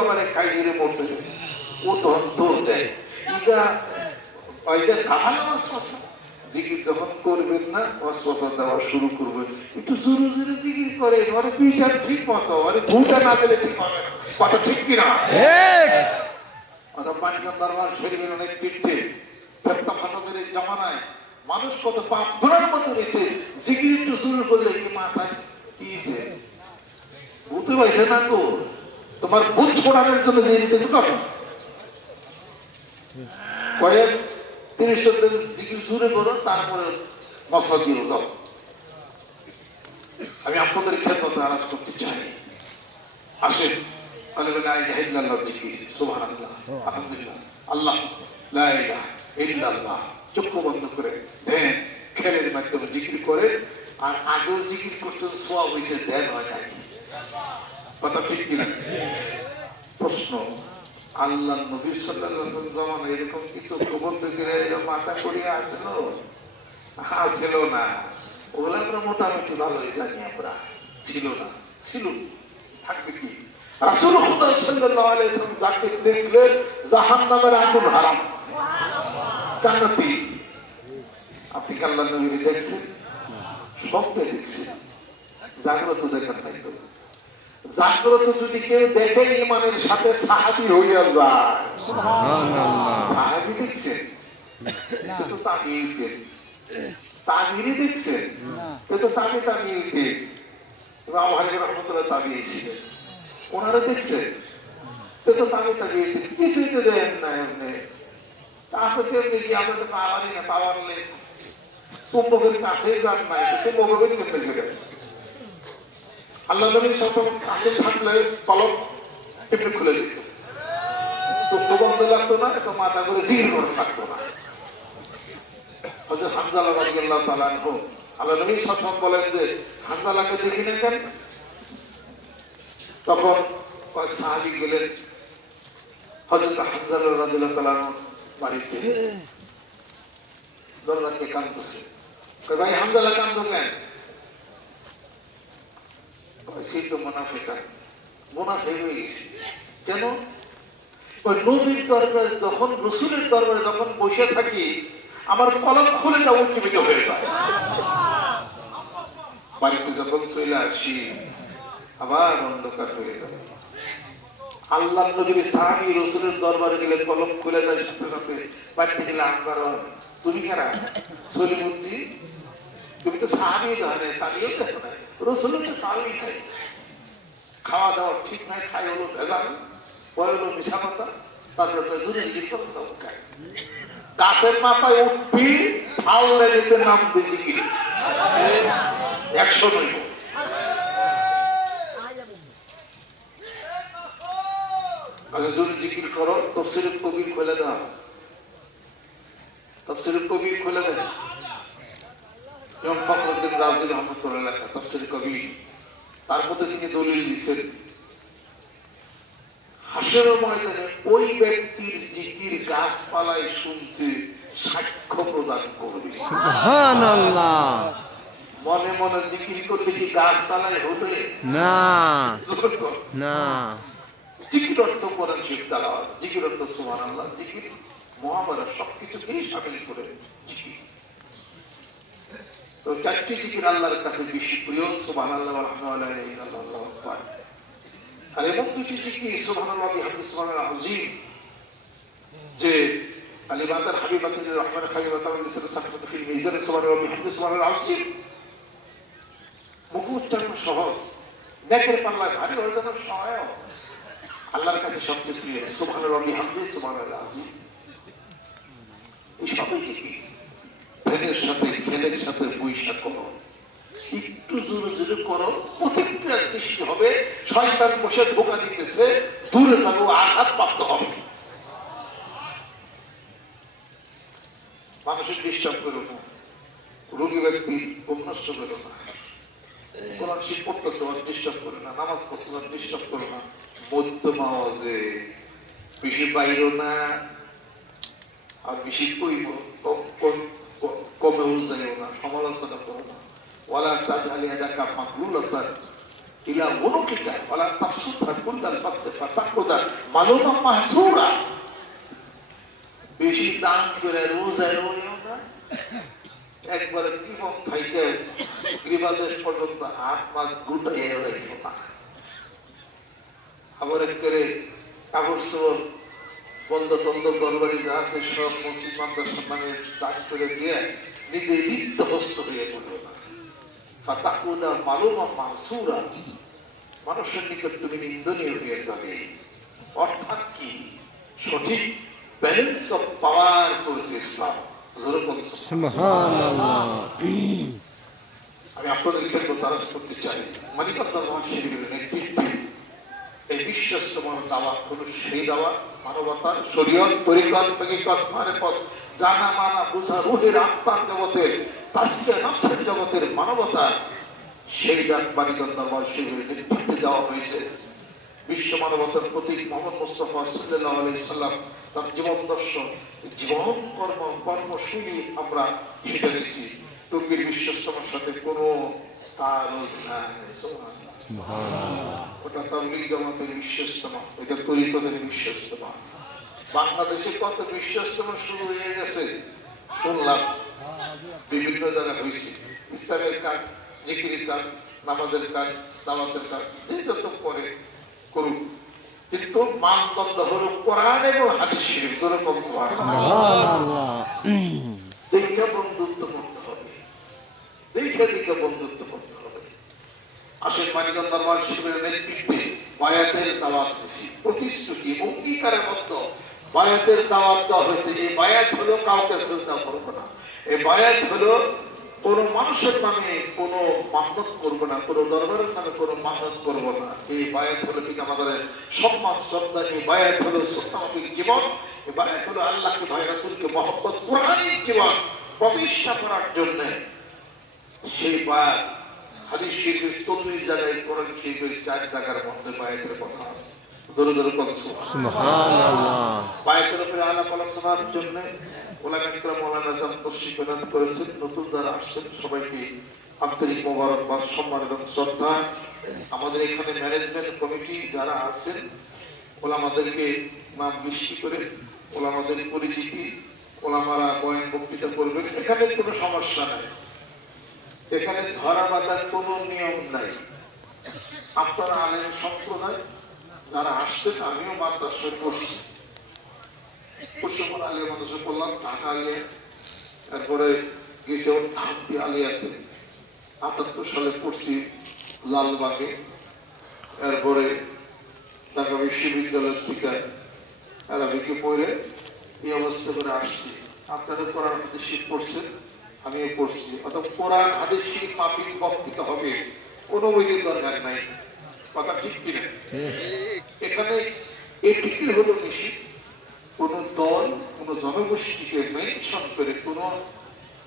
বাবারে কাইজেরে মরতে দেয় ও তখন দৌড় দেয় ইজা ওইটা কাহানো অস্পষ্ট জিকির যখন করবেন না অস্পষ্ট দেওয়া শুরু করবেন একটু জোরে জোরে জিকির করে ওরে দুইটা ঠিক মতো ওরে দুটা না দিলে ঠিক হবে না কথা ঠিক কিনা অথবা পানিকাম বারবার শরীরের অনেক পিঠে ফেরতা ফাসাদের জামানায় মানুষ কত পাপ ধরার মতো রয়েছে জিকির একটু শুরু করলে কি মাথায় কি বুঝতে পারছে না তো তোমার বুঝ ছোড়ানোর জন্য যে দিতে ঢুকাবো কয়েক 30 দিন জিকির শুরু করো তারপরে মশলা দিয়ে যাও আমি আপনাদের খেদমতে আরাজ করতে চাই আসেন চক্ষু বন্ধ করে ধ্যান খেলের মাধ্যমে জিকির করে আর আগেও জিকির করছেন সোয়া হয়েছে ধ্যান হয় নাই কথা ঠিক কিনা প্রশ্ন আল্লাহ নবী সাল্লাল্লাহু আলাইহি ওয়াসাল্লাম এরকম কিছু খবর থেকে মাথা করিয়া আসছিল না ওগুলো আমরা মোটামুটি ভালোই জানি আমরা ছিল না ছিল থাকবে কি রাসূল সাল্লাল্লাহু আলাইহি ওয়াসাল্লাম যাকে দেখলে জাহান্নামের আগুন হারাম জান্নাতি আপনি কি আল্লাহ নবী দেখছেন স্বপ্নে দেখছেন জাগ্রত দেখার নাই তো জাগ্রত যদি কেউ দেখে ইমানের সাথে সাহাবী হইয়া যায় সুবহানাল্লাহ সাহাবী দেখছেন তো তাবিঈন তাবিঈ দেখছেন তো তাবিঈ ইমাম আলী রাহমাতুল্লাহ তাবিঈ ছিলেন ওনারা দেখছেন তো তাবিঈ কিছুই তো দেন না এমনি তারপর কেমনি কি আমরা তো পাওয়ারই না পাওয়ারলেস চুম্বকের কাছেই যান নাই চুম্বকের কেমনি গেলেন আল্লাহ নবী সবসময় কাছে থাকলে পলক এমনি খুলে দিত চুম্ব বন্ধ লাগতো না এত মাথা করে জির করে থাকতো না হযরত হামজালা রাদিয়াল্লাহু তাআলা আনহু আল্লাহ নবী সবসময় বলেন যে হামজালাকে দেখি না কেন তখন কয়েক সাহাবী গেলেন হযরত হামজালা রাদিয়াল্লাহু তাআলা বাড়িতে দরজাকে কাঁদতেছে ভাই হামজালা কাঁদতো কেন সেই তো মুনাফিক হয়ে গেছে কেন ওই নবীর দরবারে যখন রাসূলের দরবারে যখন বসে থাকি আমার কলম খুলে যাওয়া উজ্জীবিত হয়ে যায় বাড়িতে যখন চলে আসি আবার অন্ধকার হয়ে যায় আল্লাহ নবী সাহাবী রাসূলের দরবারে গেলে কলম খুলে যায় সাথে সাথে বাড়িতে গেলে আনকারণ তুমি কারা সলিমুদ্দিন তুমি তো সাহাবী ধরে সাহাবীও দেখো না রাসূলের তো সাহাবী খাই খাওয়া দাওয়া ঠিক নাই খাই হলো ভেজাল পরে হলো মিশা কথা তারপরে তো জুড়ে জিজ্ঞেস করতে হবে খাই গাছের মাথায় উঠবি ফাল লেগেছে নাম বেশি কিনে 100 নইব আগে জুড়ে জিকির করো তাফসীরুল কবির খুলে দাও তাফসীরুল কবির খুলে দেন ইমাম ফখরুদ্দিন রাজি রহমাতুল্লাহ লেখা তাফসীর কবির তার মধ্যে তিনি দলিল দিচ্ছেন হাসরের ময়দানে ওই ব্যক্তির জিকির গাছপালায় শুনছে সাক্ষ্য প্রদান করবে সুবহানাল্লাহ মনে মনে জিকির করলে কি গাছপালায় হবে না না জিকির অর্থ কোরআন শরীফ তেলাওয়াত জিকির অর্থ সুবহানাল্লাহ জিকির মুহাম্মদ সবকিছুকেই শামিল করে জিকির তো চারটি জিকির আল্লাহর কাছে বেশি প্রিয় সুবহানাল্লাহ আলহামদুলিল্লাহ আল্লাহু আকবার আর এমন দুটি জিকির সুবহানাল্লাহ বিহামদিহি সুবহানাল আযীম যে আলিমাতার হাবিবাতুর রহমান হাবিবাতুল লিসান সাকফাতু ফিল মিজান সুবহানাল্লাহ বিহামদিহি সুবহানাল আযীম মুখ উচ্চারণ সহজ নেকের পাল্লায় ভারী হয়ে যাওয়ার সহায়ক আল্লাহর কাছে সবচেয়ে প্রিয় সুবহানাল্লাহ বিহামদিহি সুবহানাল আযীম এই সবই জিকির ধ্যানের সাথে খেলের সাথে বৈশাখ করো একটু জোরে জোরে করো প্রতিক্রিয়ার সৃষ্টি হবে শয়তান বসে ধোঁকা দিতেছে দূরে যাবো আঘাত প্রাপ্ত হবে মানুষের ডিস্টার্ব করো না রোগী ব্যক্তি নষ্ট করো না কোরআন শিখ পড়তে তোমার ডিস্টার্ব করো না নামাজ পড়তে তোমার ডিস্টার্ব করো না মধ্যম আওয়াজে বেশি বাইরো না আর বেশি কমেও যাইও না সমালোচনা করো না ওয়ালা তাজআল ইয়াদাকা মাগলুলাতান ইলা উনুকিকা ওয়ালা তাফসুদা কুল্লাল বাসতি ফাতাকুদা মালুমান মাহসুরা। বেশি দান করে রোজা রইও না, একবারে জীবন থাইতে গৃহদেশ পর্যন্ত হাত মাস গুটাইয়া রাখো না। আবার করে কাপড় চোপড় বন্ধ টন্ধ গড়বাড়ি যা আছে সব মুসলমানদের সম্মানে দান করে দিয়ে নিজে লিপ্ত হস্ত হয়ে পড়ল না। ফাতাকুদা মালুমান মাহসুরা, মানুষের নিকট তুমি নিন্দনীয় হয়ে যাবে। অর্থাৎ কি সঠিক ব্যালেন্স অফ পাওয়ার করেছে ইসলাম। সুবহানাল্লাহ। আমি আপনাদের ক্ষেত্রে তারাস করতে চাই, মানিকাত্মা মহান শিবিরের নেতৃত্বে এই বিশ্বস্তম দাওয়াত হল সেই দাওয়াত মানবতার শরীয়ত তরিকত ফিকহ মারিফত জানা মানা বুঝা রুহের আত্মার জগতের তাসকিয়া নফসের জগতের মানবতা, সেই দান মানিকাত্মা মহান শিবিরের নেতৃত্বে দেওয়া হয়েছে। বিশ্ব মানবতার প্রতীক মোহাম্মদ মুস্তাফা সাল্লাল্লাহু আলাইহি সাল্লাম তার জীবন দর্শন, জীবন কর্মশৈলী আমরা শিখে নিচ্ছি। তুর্কির বিশ্বস্তমার সাথে কোনো তারুজ নাই। ওটা তাবলীগ জামাতের বিশ্বস্তমা, এটা তরিকতের বিশ্বস্তমা। বাংলাদেশে কত বিশ্বস্তমা শুরু হয়ে গেছে শুনলাম, বিভিন্ন জায়গায় হয়েছে। ইসলামের কাজ, জিকিরের কাজ, নামাজের কাজ, দাওয়াতের কাজ যে যত করে করুক, কিন্তু মানদণ্ড হল কোরআন এবং হাদিস শরীফ। যেরকম দেখে বন্ধুত্ব করতে হবে, দেখে বন্ধুত্ব করতে হবে। আসেন মানিকগঞ্জ দরবার শিবিরের নেতৃত্বে বায়াতের দাওয়াত দিয়েছি, প্রতিশ্রুতি অঙ্গীকারের মধ্যে বায়াতের দাওয়াত দেওয়া হয়েছে। এই বায়াত হলো কাউকে শ্রদ্ধা করবো না, এই বায়াত হলো কোন মানুষের নামে কোন মান্যত করবো না, কোন দরবারের নামে কোন মান্যত করবো না। এই বায়াত হলো ঠিক আমাদের সম্মান শ্রদ্ধা, এই বায়াত হলো সত্যাত্মিক জীবন, এই বায়াত হলো আল্লাহকে ভয় রাসূলকে মহব্বত কোরআনিক জীবন প্রতিষ্ঠা করার জন্য। সেই বায়াত হাদিস শরীফের 40 জায়গায়, কোরআন শরীফের 4 জায়গার মধ্যে বায়াতের কথা আছে। জোরে জোরে বলুন সুবহানাল্লাহ। বায়াতের উপরে আলাপ আলোচনার জন্য ওলামা ইকরাম মাওলানা জান প্রশিক্ষণ করেছেন। নতুন যারা আসছেন সবাইকে আন্তরিক মোবারকবাদ, সম্মান এবং শ্রদ্ধা। আমাদের এখানে ম্যানেজমেন্ট কমিটি যারা আছেন ওলামাদেরকে নাম বৃষ্টি করে ওলামাদের পরিচিতি, ওলামারা বয়ান বক্তৃতা করবেন, এখানে কোনো সমস্যা নাই, এখানে ধরা বাঁধার কোনো নিয়ম নাই। আপনারা আলেম সম্প্রদায় যারা আসছেন, আমিও মাদ্রাসায় পড়ছি, পশ্চিমবঙ্গ আলিয়া মাদ্রাসায় পড়লাম, ঢাকা আলিয়া, তারপরে গেছে ধামতি আলিয়াতে ৭৮ সালে পড়ছি লালবাগে, এরপরে ঢাকা বিশ্ববিদ্যালয় থেকে আরবিকে পড়ে এই অবস্থা করে আসছি। আপনারা কোরআন হাদিস শরীফ পড়ছেন, আমিও পড়ছি। অর্থাৎ কোরআন হাদিস শরীফ মাফিক বক্তৃতা হবে, কোনো বইয়ের দরকার নাই। কথা ঠিক কিনা? এখানে এটিকে হলো বেশি কোন দল, কোন জনগোষ্ঠীকে মেনশন করে, কোন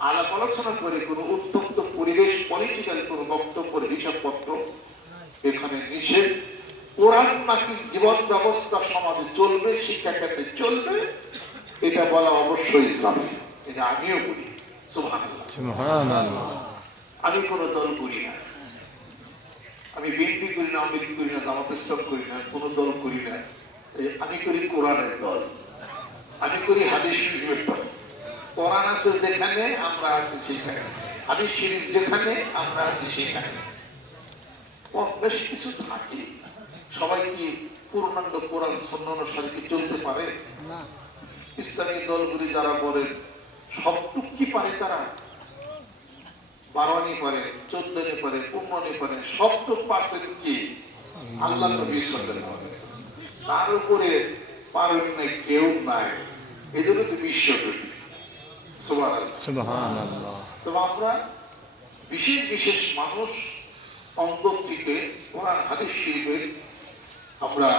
আলাপ আলোচনা করে, কোন উত্তপ্ত পরিবেশ, পলিটিক্যাল কোন বক্তব্যের হিসাবপত্র এখানে নিষেধ। কোরআন নাকি জীবন ব্যবস্থা সমাজে চলবে, শিক্ষা ক্ষেত্রে চলবে, এটা বলা অবশ্যই যাবে। এটা আমিও বলি সুবহানাল্লাহ। আমি কোন দল করি না, আমি বিএনপি করি না, আওয়ামী লীগ করি না, জামাত ইসলাম করি না, কোন দল করি না। আমি করি কোরআনের দল, আমি করি হাদিস শরীফের দল। কোরআন আছে যেখানে আমরা আছি সেখানে, হাদিস শরীফ যেখানে আমরা আছি সেখানে। বেশ কিছু থাকে, সবাই কি পূর্ণাঙ্গ কোরআন সুন্নাহ অনুসারে কি চলতে পারে? ইসলামী দলগুলি যারা বলেন সবটুক কি পারে, তারা 12 পারে, 14 পারে, 15 পারে, সবটুক পারছেন কি আল্লাহ নবী সাল্লাল্লাহু আলাইহি ওয়াসাল্লাম, তার উপরে পারেন না কেউ নাই। এই জন্য তো বিশ্বব্যাপী। সুবহানাল্লাহ। তো আমরা বিশেষ বিশেষ মানুষ অন্তর থেকে কোরআন হাদিস শরীফের আমরা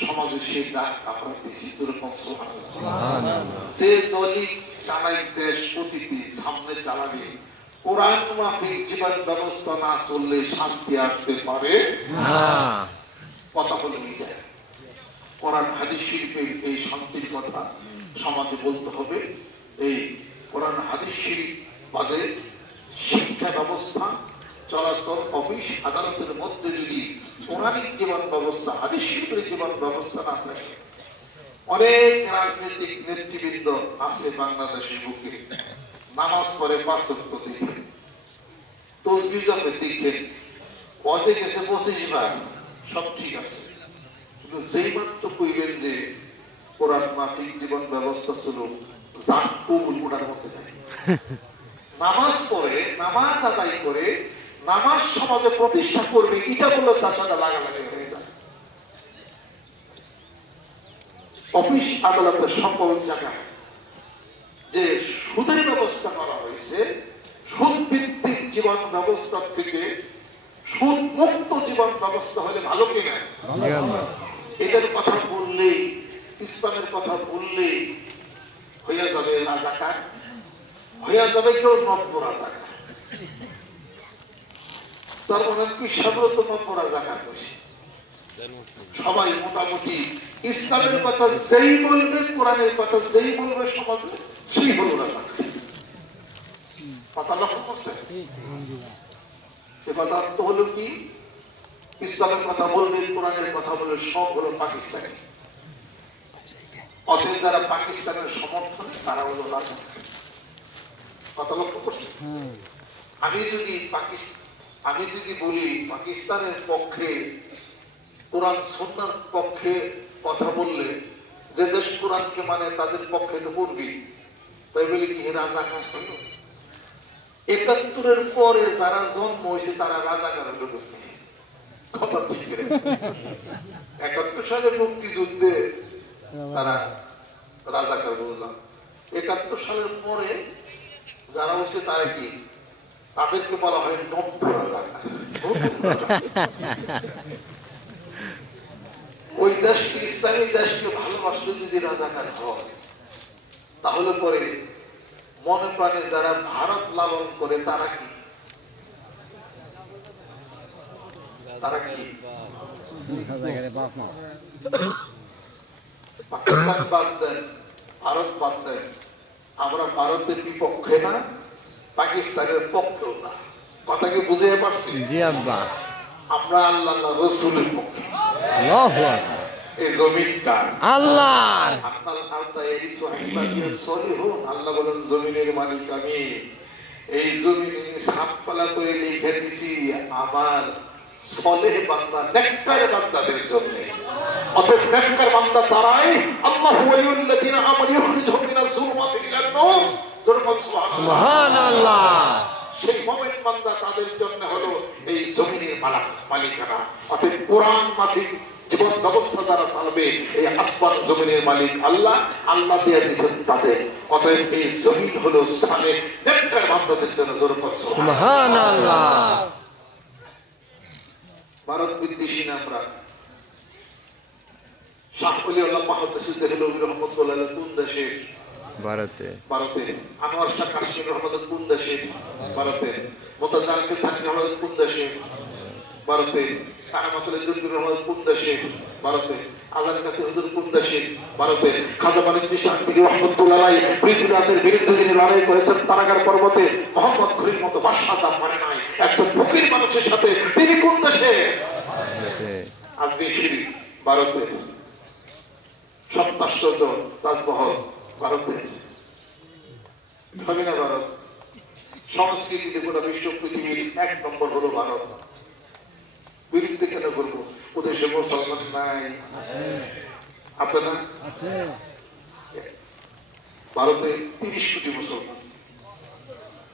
সমাজে সেই ডাক আমরা দিচ্ছি। সে দলই চালাই দেশ অতিথি সামনে চালাবে, কোরআন মাফিক জীবন ব্যবস্থা না চললে শান্তি আসতে পারে না। কথা বলে নিয়ে কোরআন হাদিস শরীফের এই শান্তির কথা সমাজে বলতে হবে। এই কোরআন হাদিস শরীফ বাদে শিক্ষা ব্যবস্থা, চলাচল, অফিস আদালতের মধ্যে যদি পৌরাণিক জীবন ব্যবস্থা, হাদিস শরীফের জীবন ব্যবস্থা না থাকে, অনেক রাজনৈতিক নেতৃবৃন্দ আছে বাংলাদেশের বুকে, নামাজ পড়ে 5 ওয়াক্ত দেখেন, তসবিহ জপে দেখেন, হজে গেছে 25 বার, সব ঠিক আছে, কিন্তু যেই মাত্র কইবেন যে কোরআন মাফিক জীবন ব্যবস্থা ছিল, জাত কবুল ওটার মধ্যে নাই। নামাজ পড়ে, নামাজ আদায় করে, নামাজ সমাজে প্রতিষ্ঠা করবে, এটা বললে তার সাথে লাগালাগি হয়ে যায়। অফিস আদালতের সকল জায়গায় যে সুদের ব্যবস্থা করা হয়েছে, সুদ ভিত্তিক জীবন ব্যবস্থা থেকে সুদ মুক্ত জীবন ব্যবস্থা হলে ভালো কিনা? এটার কথা বললেই, ইসলামের কথা বললেই হইয়া যাবে রাজাকার, হইয়া যাবে কেউ নব্য রাজাকার। তার মানে কি সাধারণত নব্য রাজাকার বসে সবাই মোটামুটি ইসলামের কথা যেই বলবে, কোরআনের কথা যেই বলবে সমাজে, সেই হল রাজাকার। কথা লক্ষ্য করছে? কথা অর্থ হলো কি? ইসলামের কথা বলবে, কোরআনের কথা বলবে, সব হলো পাকিস্তানি। অতএব যারা পাকিস্তানের সমর্থনে তারা হলো রাজাকার। কথা লক্ষ্য করছে? আমি যদি বলি পাকিস্তানের পক্ষে, কোরআন সুন্নাহর পক্ষে কথা বললে, যে দেশ কোরআনকে মানে তাদের পক্ষে তো করবি, তাই বলি কি রাজাকার হলো? ৭১-এর পরে যারা জন্ম হয়েছে তারা রাজাকার হলো। কথা ঠিক। ৭১ সালে মুক্তিযুদ্ধে তারা রাজাকার বললাম, ৭১ সালের পরে যারা হয়েছে তারা কি, তাদেরকে বলা হয় নব্য রাজাকার। ওই দেশকে, ইসলামী দেশকে ভালোবাসলে যদি রাজাকার হয়, তাহলে পরে মনে প্রাণে যারা ভারত লালন করে তারা কি, পাকিস্তান বাদ দেন, ভারত বাদ দেন, আমরা ভারতের বিপক্ষে না, পাকিস্তানের পক্ষেও না। কথা কি বুঝে পারছি? আমরা আল্লাহ রসুলের পক্ষে। এই জমিন কার? আল্লাহ। আল্লাহ বলেন জমিনের মালিক আমি। এই জমিন সাপপালা করে লিখে দিছি আমার সলেহ বান্দা, নেককার বান্দাদের জন্য। অতএব নেককার বান্দা তারাই, আল্লাহু ওয়ালিউল্লাযিনা আমানু ইখরিজুহুম মিনাজ যুলুমাতি ইলান নূর। সুবহানাল্লাহ। সেই মুমিন বান্দা তাদের জন্য হলো এই জমিনের মালিকানা। অতএব কোরআন মাফিক জীবন ব্যবস্থা যারা চালাবে, এই আসমান জমিনের মালিক আল্লাহ, আল্লাহ দিয়ে দিয়েছেন তাদের। অতএব এই জমিন হলো সালেহ নেককার বান্দাদের জন্য। সুবহানাল্লাহ। ভারত বিদ্বেষী না আমরা। শাহ ওলি আল্লাহ মুহাদ্দিস দেহলভী রাহমাতুল্লাহ আলাইহি কোন দেশে? ভারতে। আনোয়ার শাহ কাশিম রহমত কোন দেশে? ভারতে। মুতাজারকে সানি রহমত কোন দেশে? ভারতে। কারামাতুল্লাহ জুলফির রহমত কোন দেশে? ভারতে। আজানের কাছে হুজুর কোন দেশে? ভারতে। খাজা মালিক চিশতি রহমাতুল্লাহ আলাইহি পৃথিবীর বিরুদ্ধে যিনি লড়াই করেছেন তারাগার পর্বতে, মোহাম্মদ ঘুরির মতো বাদশাহ দাম মানে নাই, একজন ফকির মানুষের সাথে, তিনি কোন দেশে? ভারতে। আজকে শিরি ভারতে। সপ্তাশ্চর্য তাজমহল ভারতে। স্বাধীন ভারত। সংস্কৃতিতে গোটা বিশ্ব পৃথিবীর 1 নম্বর হলো ভারত। বিরুদ্ধে কেন করবো? ওদের সে মুসলমান নাই, আছে না? ভারতে 30 কোটি মুসলমান,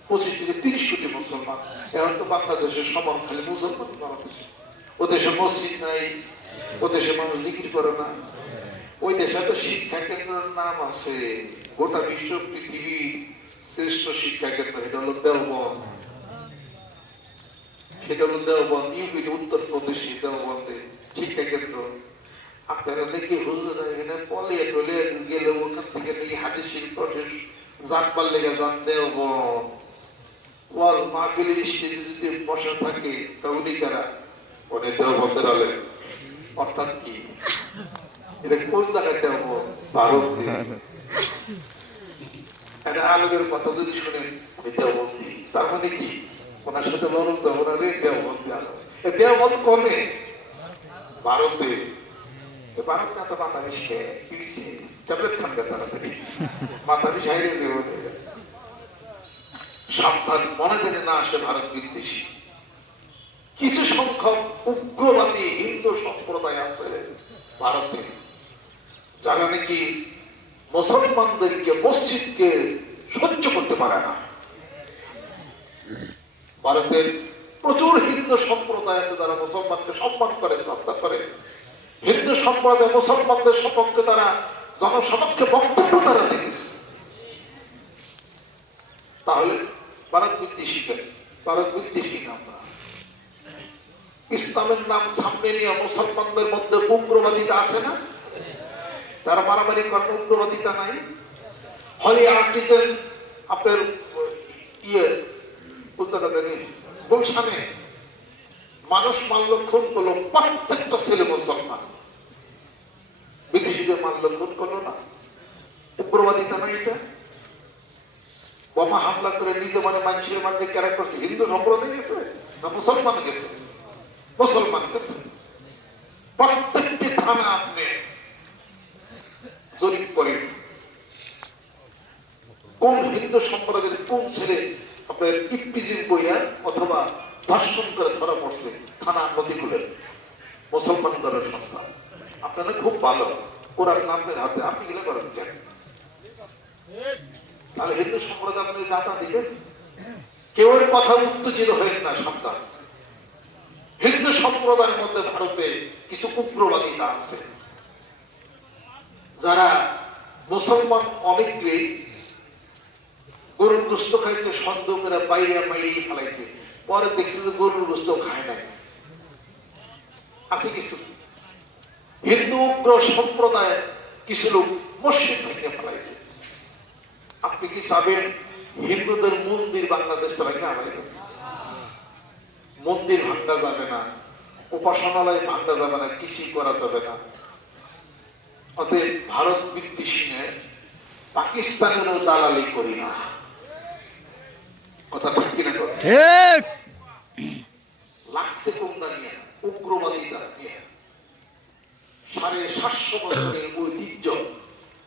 25 থেকে 30 কোটি মুসলমান। এখন তো বাংলাদেশের সমান খালি মুসলমান বাংলাদেশে। ওদের সে মসজিদ নাই, ওদের সে মানুষ জিকির করে না। ওই দেশে তো শিক্ষা কেন্দ্রের নাম আছে, গোটা বিশ্ব পৃথিবীর শ্রেষ্ঠ শিক্ষা কেন্দ্র, সেটা হলো দেওবন্দ। সেটা হলো দেওবন্দ, ইউপি উত্তরপ্রদেশে দেওবন্দে শিক্ষা কেন্দ্র। আপনারা দেখি হুজুর এখানে পলিয়ে টলিয়ে গেলে ওখান থেকে নাকি হাদিস শিল্প জানবার লেগে যান দেওবন্দ। ওয়াজ মাহফিলের স্টেজে যদি বসে থাকে তাহলে কারা? ওনে দেওবন্দের আলেম। অর্থাৎ কি এটা কোন জায়গায় দেওবন্দ? ভারতে। একটা আলেমের কথা যদি শুনেন দেওবন্দি, তার মানে কি ওনার সাথে লড়ুন তো ওনারে দেওবন্দি আলো দেওবন্দ করবে ভারতে ভারত না তো মাথা মিশে পিছিয়ে ট্যাবলেট খানবে তাড়াতাড়ি মাথা মিশাইলে দেব সাবধান মনে জানে না আসে ভারত বিদ্বেষী কিছু সংখ্যক উগ্রবাদী হিন্দু সম্প্রদায় আছে ভারতে যারা নাকি মুসলমানদেরকে মসজিদকে সহ্য করতে পারে না ভারতের প্রচুর হিন্দু সম্প্রদায় আছে যারা মুসলমানকে সম্মান করে শ্রদ্ধা করে হিন্দু সম্প্রদায় মুসলমানদের সপক্ষে তারা জনসমক্ষে বক্তব্য তারা দিয়েছে তাহলে ভারত বিদ্বেষী ভারত বিদ্বেষী নাম না ইসলামের নাম সামনে নিয়ে মুসলমানদের মধ্যে উগ্রবাদিতা আছে না তারা মারামারি করেন উগ্রবাদিতা নাই হলি আর্টিজেন আপনার গুলশানে মানুষ মারল খুন করলো প্রত্যেকটা ছেলে মুসলমান বিদেশিদের মারল খুন করলো না উগ্রবাদিতা না এটা বোমা হামলা করে নিজে মানে মানুষের মানে ক্যারেক্ট করছে হিন্দু সম্প্রদায় গেছে না মুসলমান গেছে মুসলমান গেছে প্রত্যেকটি থানা আপনি জরিপ করেন কোন হিন্দু সম্প্রদায়ের কোন ছেলে আপনার ইপিজির বইয়া অথবা ধর্ষণ করে ধরা পড়ছে থানা নদী খুলে মুসলমান করার সংখ্যা আপনারা খুব ভালো ওরা নামের হাতে আপনি গেলে করেন চান তাহলে হিন্দু সম্প্রদায় আপনি যাতা দিবেন কেউ কথা উত্তেজিত হয়েন না সন্তান হিন্দু সম্প্রদায়ের মধ্যে ভারতে কিছু উগ্রবাদিতা আছে যারা মুসলমান অনেককে গরুর গোস্ত খাইছে সন্দেহ করে বাইরে বাইরে ফেলাইছে পরে দেখছে যে গরুর গোস্ত খায় নাই আছে কিছু হিন্দু উগ্র সম্প্রদায় কিছু লোক মসজিদ ভেঙে ফেলাইছে আপনি কি চাবেন হিন্দুদের মন্দির বাংলাদেশ ভেঙে আনাইবে মন্দির ভাঙা যাবে না উপাসনালয় ভাঙা যাবে না কৃষি করা যাবে না অতএব ভারত বিদ্বেষী পাকিস্তানেরও দালালি করি না কথা ঠিক কিনা লাগছে কোনটা নিয়ে উগ্রবাদিতা নিয়ে 750 বছরের ঐতিহ্য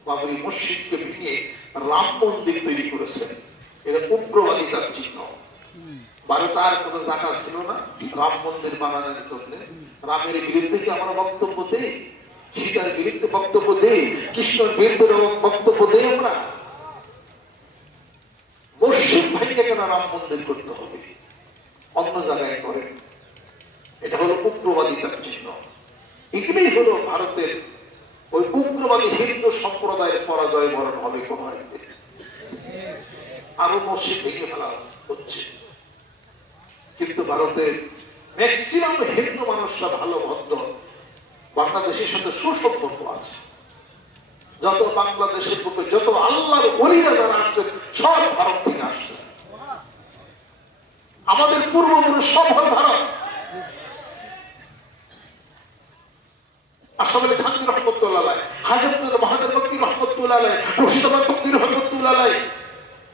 বাবরি মসজিদকে ভেঙে রাম মন্দির তৈরি করেছেন এটা উগ্রবাদিতার চিহ্ন ভারতে আর কোনো জায়গা ছিল না রাম মন্দির বানানোর জন্য রামের বিরুদ্ধে কি আমরা বক্তব্য দেই সীতার বিরুদ্ধে বক্তব্য দেই কৃষ্ণের বিরুদ্ধে বক্তব্য দেই আমরা মসজিদ ভাইকে কেন রাম মন্দির করতে হবে অন্য জায়গায় করে এটা হলো উগ্রবাদিতার চিহ্ন এগুলোই হলো ভারতের ওই উগ্রবাদী হিন্দু সম্প্রদায়ের পরাজয় বরণ হবে কোন আরো মসজিদ ভেঙে ফেলা হচ্ছে কিন্তু ভারতের ম্যাক্সিমাম হিন্দু মানুষরা ভালো ভদ্র বাংলাদেশের সাথে সুসম্পর্ক আছে যত বাংলাদেশের বুকে যত আল্লাহর ওলিরা যারা আসছে সব ভারত থেকে আসছে আমাদের পূর্বপুরুষ সব হল ভারত আসাম আলী খান রহমতুল্লাহ হাজরতুল মহাদেব ভক্তি রহমতুল্লাহ মুর্শিদাবাদ ভক্তি রহমতুল্লাহ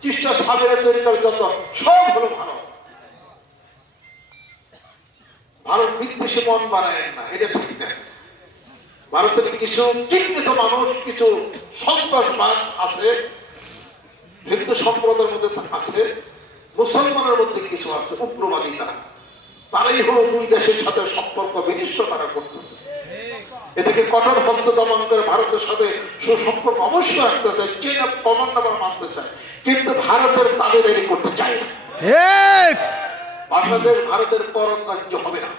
চিস্টা সাবেরা তরিকার যত সব হলো ভারত ভারত বিদ্বেষে মন বানায় না এটা ঠিক না ভারতের কিছু চিহ্নিত মানুষ কিছু সন্ত্রাসবাদ আছে হিন্দু সম্প্রদায়ের মধ্যে আছে মুসলমানের মধ্যে কিছু আছে উগ্রবাদিতা তারাই হলো দুই দেশের সাথে সম্পর্ক বিনিষ্ট তারা করতেছে এটাকে কঠোর হস্ত দমন করে ভারতের সাথে সুসম্পর্ক অবশ্যই রাখতে চায় চীনা কমান্ডার মানতে চায় কিন্তু ভারতের তাবেদারি করতে চায় না বাংলাদেশ ভারতের পরকার্য হবে না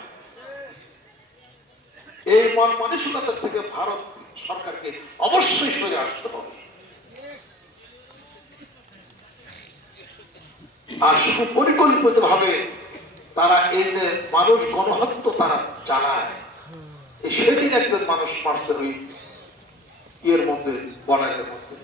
এই মন মানসিকতা থেকে ভারত সরকারকে অবশ্যই সরে আসতে হবে আর সুপরিকল্পিত ভাবে তারা এই যে মানুষ গণহত্যা তারা চালায় সেদিন একজন মানুষ মারছে ওই ইয়ের মধ্যে বনায়ের মধ্যে